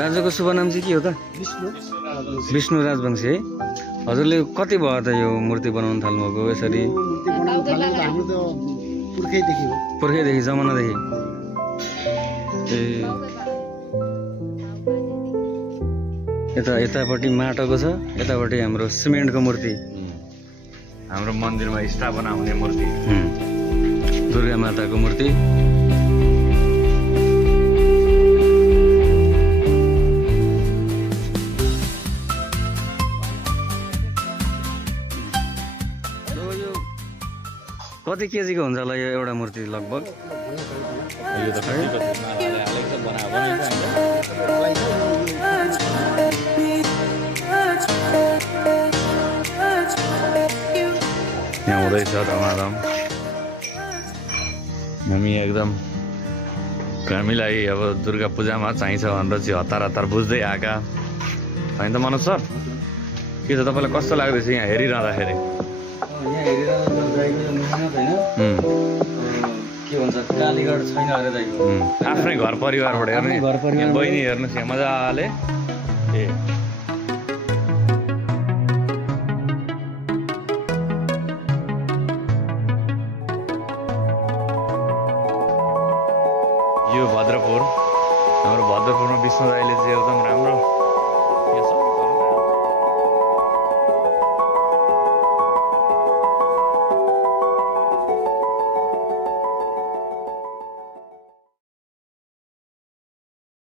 राजाको शुभ नाम चाहिँ के हो त? विष्णु राजवंशी है। हजुरले कति भयो त यो मूर्ति बनाउन थाल्नुभएको यसरी? पुर्खैदेखि जमानादेखि। ए यतापट्टि माटोको छ, यतापट्टि हाम्रो सिमेन्टको मूर्ति, हाम्रो मन्दिरमा स्थापना हुने मूर्ति, दुर्गा माताको मूर्ति। कति केजीको हुन्छ होला यो एउटा मूर्ति लगभग? यो त यहाँ हुँदैछ धमाधम। हामी एकदम हामीलाई अब दुर्गा पूजामा चाहिन्छ भनेर चाहिँ हतार हतार बुझ्दै आएका होइन त मनोज सर? के छ तपाईँलाई कस्तो लाग्दैछ यहाँ हेरिरहँदाखेरि? यहाँ हेरिरहँदा दाइको यो मेहनत होइन के भन्छ कालीगढ छैन अरे दाइको। आफ्नै घर परिवारबाट हेर्ने, घर परिवार बहिनी हेर्नुहोस् यहाँ मजाले। ए यो भद्रपुर, हाम्रो भद्रपुरमा विष्णु दाइले चाहिँ एकदम